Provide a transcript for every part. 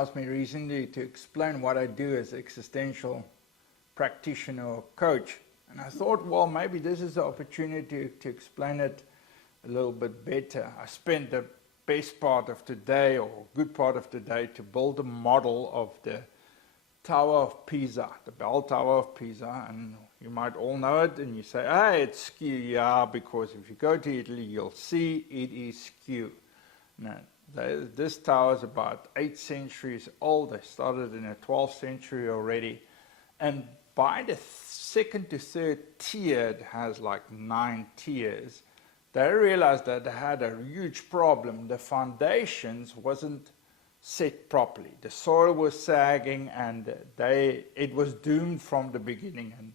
asked me recently to explain what I do as existential practitioner or coach. And I thought, well, maybe this is the opportunity to explain it a little bit better. I spent the best part of today, or good part of today, to build a model of the Tower of Pisa, the Bell Tower of Pisa. And you might all know it, and you say, hey, it's skew. Yeah, because if you go to Italy, you'll see it is skew. Now, this tower is about 8 centuries old. They started in the 12th century already. And by the second to third tier, it has like 9 tiers. They realized that they had a huge problem. The foundations wasn't set properly. The soil was sagging, and it was doomed from the beginning. And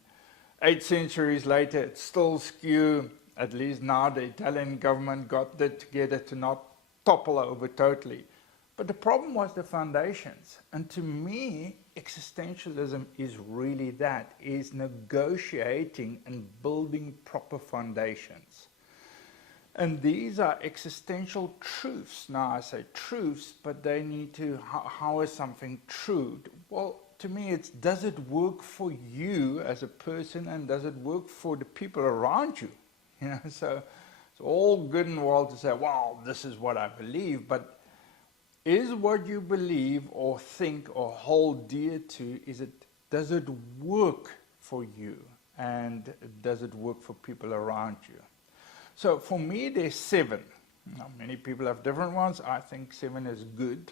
8 centuries later, it's still skew. At least now the Italian government got it together to not topple over totally. But the problem was the foundations. And to me, existentialism is really that, is negotiating and building proper foundations. And these are existential truths. Now I say truths, but they need to, how is something true? Well, to me, it's, does it work for you as a person, and does it work for the people around you? You know, so it's all good and well to say, well, this is what I believe, but is what you believe or think or hold dear to, does it work for you, and does it work for people around you? So for me, there's 7. Now, many people have different ones. I think 7 is good.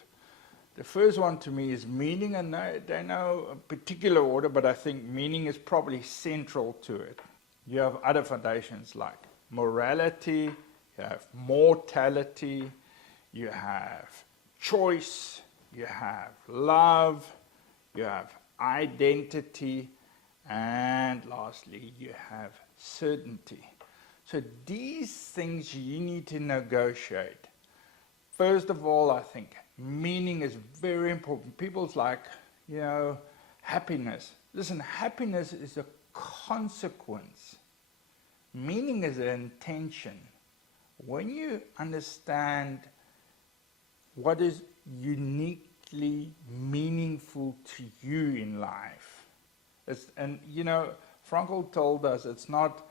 The first one to me is meaning, and they know a particular order, but I think meaning is probably central to it. You have other foundations like morality, you have mortality, you have choice, you have love, you have identity, and lastly, you have certainty. So these things you need to negotiate. First of all, I think meaning is very important. People's like, you know, happiness. Listen, happiness is a consequence. Meaning is an intention. When you understand what is uniquely meaningful to you in life, and you know, Frankl told us it's not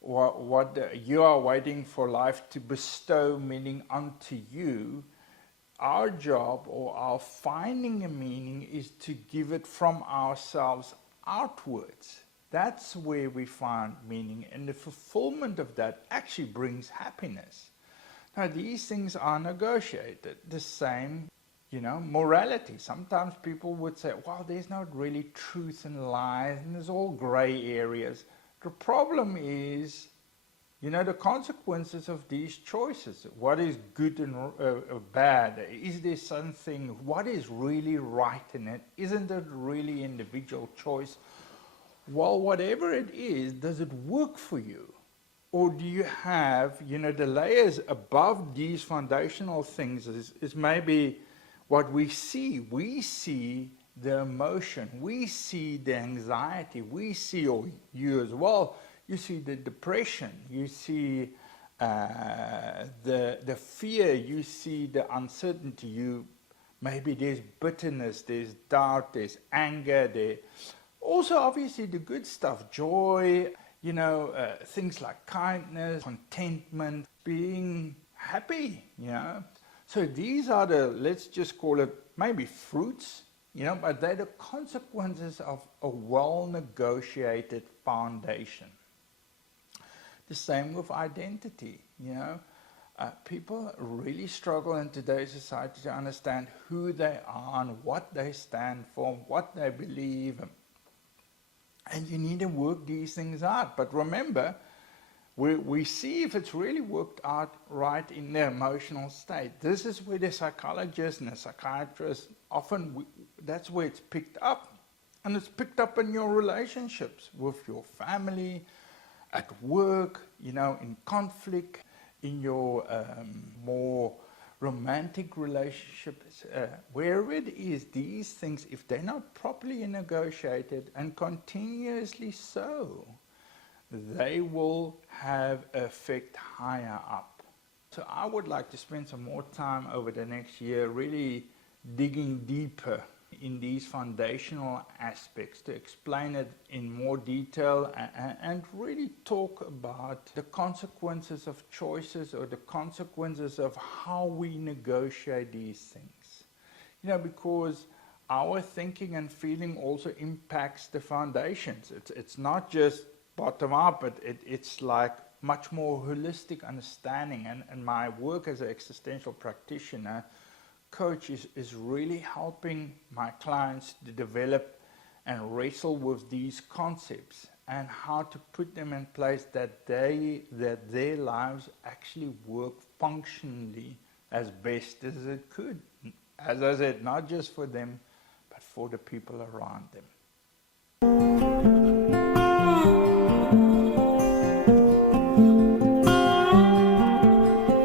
what you are waiting for life to bestow meaning onto you. Our job, or our finding a meaning, is to give it from ourselves outwards. That's where we find meaning, and the fulfillment of that actually brings happiness. Now, these things are negotiated. The same, you know, morality. Sometimes people would say, well, there's not really truth and lies, and there's all gray areas. The problem is, you know, the consequences of these choices. What is good and bad? Is there something, what is really right in it? Isn't it really individual choice? Well, whatever it is, does it work for you? Or do you have, you know, the layers above these foundational things is maybe what we see. We see the emotion, we see the anxiety, we see, or you as well, you see the depression, you see the fear, you see the uncertainty, maybe there's bitterness, there's doubt, there's anger, there. Also, obviously, the good stuff, joy, you know, things like kindness, contentment, being happy, you know. So these are the, let's just call it maybe fruits, you know, but they're the consequences of a well-negotiated foundation. The same with identity, you know. People really struggle in today's society to understand who they are and what they stand for, what they believe. And you need to work these things out. But remember, we see if it's really worked out right in the emotional state. This is where the psychologist and the psychiatrist often, that's where it's picked up. And it's picked up in your relationships with your family, at work, you know, in conflict, in your more romantic relationships, wherever it is, these things, if they're not properly negotiated and continuously so, they will have effect higher up. So I would like to spend some more time over the next year really digging deeper in these foundational aspects to explain it in more detail and really talk about the consequences of choices or the consequences of how we negotiate these things. You know, because our thinking and feeling also impacts the foundations. It's not just bottom up, but it's like much more holistic understanding. And my work as an existential practitioner coach is really helping my clients to develop and wrestle with these concepts and how to put them in place that their lives actually work functionally as best as it could. As I said, not just for them, but for the people around them.